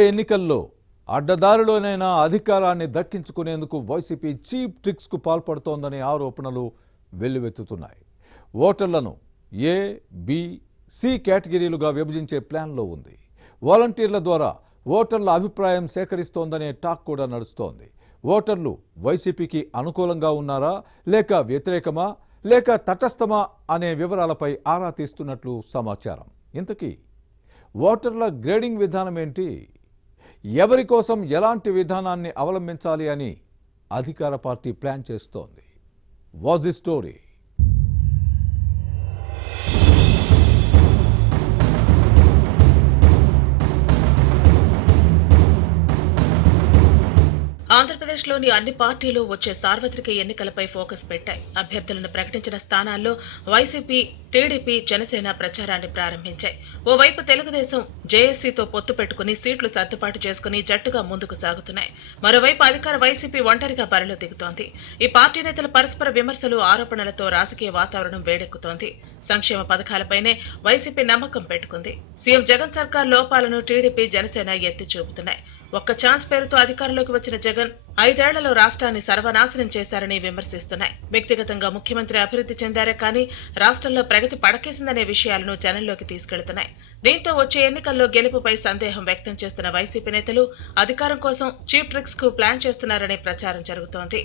ఎన్నికల్లో అడ్డదారిలోనైనా అధికారాన్ని దక్కించుకునేందుకు YCP cheap tricks కు పాల్పడుతోందనే ఆరోపణలు వెల్లువెత్తుతున్నాయి. ఓటర్లను ఏ, బి, సి కేటగిరీలుగా విభజించే ప్లాన్లో ఉంది. వాలంటీర్ల ద్వారా ఓటర్ల అభిప్రాయం సేకరిస్తోందనే టాక్ కూడా నడుస్తోంది. ఓటర్లు వైసీపీకి అనుకూలంగా ఉన్నారా, లేక వ్యతిరేకమా, లేక తటస్థమా అనే వివరాలపై ఆరా తీస్తున్నట్లు సమాచారం. ఇంతకీ ఓటర్ల గ్రేడింగ్ విధానం ఏంటి? ఎవరి కోసం ఎలాంటి విధానాన్ని అవలంబించాలి అని అధికార పార్టీ ప్లాన్ చేస్తోంది. Was the story? ఆంధ్రప్రదేశ్లోని అన్ని పార్టీలు వచ్చే సార్వత్రిక ఎన్నికలపై ఫోకస్ పెట్టాయి. అభ్యర్థులను ప్రకటించిన స్థానాల్లో వైసీపీ, టీడీపీ, జనసేన ప్రచారాన్ని ప్రారంభించాయి. ఓవైపు తెలుగుదేశం జేఏసీతో పొత్తు పెట్టుకుని సీట్లు సర్దుబాటు చేసుకుని జట్టుగా ముందుకు సాగుతున్నాయి. మరోవైపు అధికార వైసీపీ ఒంటరిగా బరిలో దిగుతోంది. ఈ పార్టీ నేతల పరస్పర విమర్శలు, ఆరోపణలతో రాజకీయ వాతావరణం వేడెక్కుతోంది. సంక్షేమ పథకాలపైనే వైసీపీ నమ్మకం పెట్టుకుంది. సీఎం జగన్ సర్కార్ లోపాలను టీడీపీ, జనసేన ఎత్తి చూపుతున్నాయి. ఒక్క ఛాన్స్ పేరుతో అధికారంలోకి వచ్చిన జగన్ 5 ఏళ్లలో రాష్ట్రాన్ని సర్వనాశనం చేశారని విమర్శిస్తున్నాయి. వ్యక్తిగతంగా ముఖ్యమంత్రి అభివృద్ధి చెందారే కానీ రాష్ట్రంలో ప్రగతి పడకేసిందనే విషయాలను జనంలోకి తీసుకెళ్తున్నాయి. దీంతో వచ్చే ఎన్నికల్లో గెలుపుపై సందేహం వ్యక్తం చేస్తున్న వైసీపీ నేతలు అధికారం కోసం చీప్ ట్రిక్స్ కు ప్లాన్ చేస్తున్నారనే ప్రచారం జరుగుతోంది.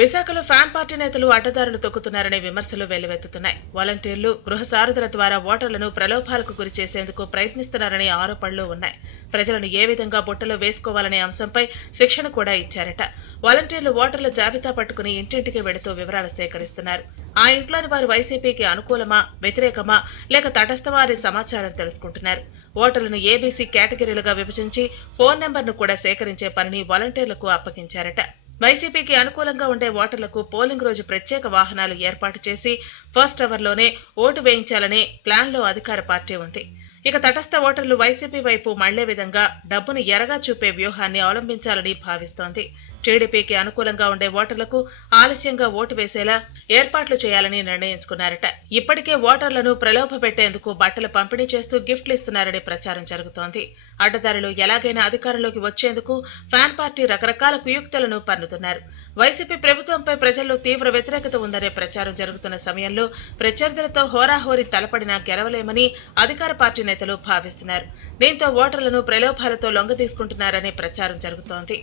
విశాఖలో ఫ్యాన్ పార్టీ నేతలు అడ్డదారులు తొక్కుతున్నారనే విమర్శలు వెల్లువెత్తుతున్నాయి. వాలంటీర్లు, గృహ సారథుల ద్వారా ఓటర్లను ప్రలోభాలకు గురి చేసేందుకు ప్రయత్నిస్తున్నారనే ఆరోపణలు ఉన్నాయి. ప్రజలను ఏ విధంగా బుట్టలో వేసుకోవాలనే అంశంపై శిక్షణ కూడా ఇచ్చారట. వాలంటీర్లు ఓటర్ల జాబితా పట్టుకుని ఇంటింటికి వెడుతూ వివరాలు సేకరిస్తున్నారు. ఆ ఇంట్లోని వారు వైసీపీకి అనుకూలమా, వ్యతిరేకమా, లేక తటస్థమా అనే సమాచారం తెలుసుకుంటున్నారు. ఓటర్లను ఏబీసీ కేటగిరీలుగా విభజించి ఫోన్ నెంబర్ను కూడా సేకరించే పనిని వాలంటీర్లకు అప్పగించారట. వైసీపీకి అనుకూలంగా ఉండే ఓటర్లకు పోలింగ్ రోజు ప్రత్యేక వాహనాలు ఏర్పాటు చేసి ఫస్ట్ అవర్లోనే ఓటు వేయించాలనే ప్లాన్లో అధికార పార్టీ ఉంది. ఇక తటస్థ ఓటర్లు వైసీపీ వైపు మళ్లే విధంగా డబ్బును ఎరగా చూపే వ్యూహాన్ని అవలంబించాలని భావిస్తోంది. టీడీపీకి అనుకూలంగా ఉండే ఓటర్లకు ఆలస్యంగా ఓటు వేసేలా ఏర్పాట్లు చేయాలని నిర్ణయించుకున్నారట. ఇప్పటికే ఓటర్లను ప్రలోభ పెట్టేందుకు బట్టలు పంపిణీ చేస్తూ గిఫ్ట్లు ఇస్తున్నారనే ప్రచారం జరుగుతోంది. అడ్డదారిలో ఎలాగైనా అధికారంలోకి వచ్చేందుకు ఫ్యాన్ పార్టీ రకరకాల కుయుక్తులను పన్నుతున్నారు. వైసీపీ ప్రభుత్వంపై ప్రజల్లో తీవ్ర వ్యతిరేకత ఉందనే ప్రచారం జరుగుతున్న సమయంలో ప్రత్యర్థులతో హోరాహోరీ తలపడినా గెలవలేమని అధికార పార్టీ నేతలు భావిస్తున్నారు. దీంతో ఓటర్లను ప్రలోభాలతో లొంగదీసుకుంటున్నారనే ప్రచారం జరుగుతోంది.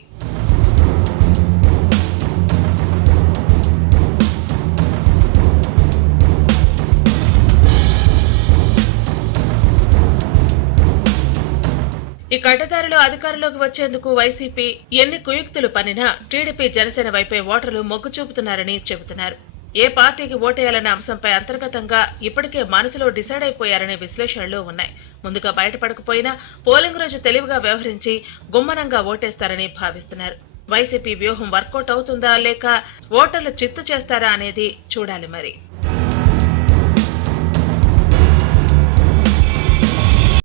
ఈ కడ్డదారిలో అధికారంలోకి వచ్చేందుకు వైసీపీ ఎన్ని కుయుక్తులు పన్నినా టీడీపీ, జనసేన వైపే ఓటర్లు మొగ్గు చూపుతున్నారని చెబుతున్నారు. ఏ పార్టీకి ఓటేయాలన్న అంశంపై అంతర్గతంగా ఇప్పటికే మనసులో డిసైడ్ అయిపోయారనే విశ్లేషణలు ఉన్నాయి. ముందుగా బయటపడకపోయినా పోలింగ్ రోజు తెలివిగా వ్యవహరించి గుమ్మనంగా ఓటేస్తారని భావిస్తున్నారు. వైసీపీ వ్యూహం వర్కౌట్ అవుతుందా, లేక ఓటర్లు చిత్తు చేస్తారా అనేది చూడాలి మరి.